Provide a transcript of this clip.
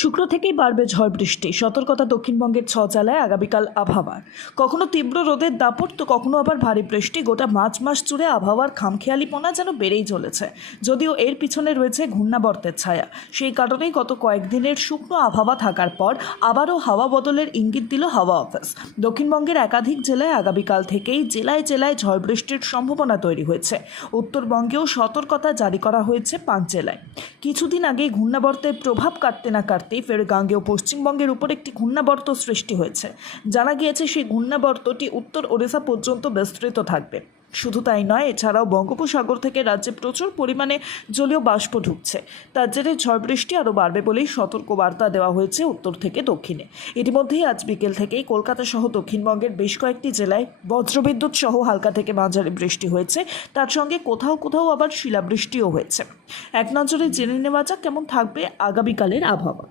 শুক্র থেকেই বাড়বে ঝড় বৃষ্টি। সতর্কতা দক্ষিণবঙ্গের 6 জেলায় আগামীকাল আবহাওয়ার। কখনো তীব্র রোদের দাপট তো কখনো আবার ভারী বৃষ্টি। গোটা মার্চ মাস জুড়ে আবহাওয়ার খামখেয়ালিপনা যেন বেড়েই চলেছে। যদিও এর পিছনে রয়েছে ঘূর্ণাবর্তের ছায়া। সেই কারণেই গত কয়েকদিনের শুকনো আবহাওয়া থাকার পর আবারও হাওয়া বদলের ইঙ্গিত দিল হাওয়া অফিস। দক্ষিণবঙ্গের একাধিক জেলায় আগামীকাল থেকেই জেলায় জেলায় ঝড় বৃষ্টির সম্ভাবনা তৈরি হয়েছে। উত্তরবঙ্গেও সতর্কতা জারি করা হয়েছে 5 জেলায়। কিছুদিন আগেই ঘূর্ণাবর্তের প্রভাব কাটতে না কাটতেই ফের গাঙ্গেয় পশ্চিমবঙ্গের উপর একটি ঘূর্ণাবর্ত সৃষ্টি হয়েছে। জানা গিয়েছে সেই ঘূর্ণাবর্তটি উত্তর ওড়িশা পর্যন্ত বিস্তৃত থাকবে। শুধু তাই নয়, এছাড়াও বঙ্গোপসাগর থেকে রাজ্যে প্রচুর পরিমাণে জলীয় বাষ্প ঢুকছে। তার জেরে ঝড় বৃষ্টি আরও বাড়বে বলেই সতর্কবার্তা দেওয়া হয়েছে উত্তর থেকে দক্ষিণে। ইতিমধ্যেই আজ বিকেল থেকেই কলকাতা সহ দক্ষিণবঙ্গের বেশ কয়েকটি জেলায় বজ্রবিদ্যুৎ সহ হালকা থেকে মাঝারি বৃষ্টি হয়েছে। তার সঙ্গে কোথাও কোথাও আবার শিলাবৃষ্টিও হয়েছে। এক নজরে জেনে নেওয়া যাক কেমন থাকবে আগামীকালের আবহাওয়া।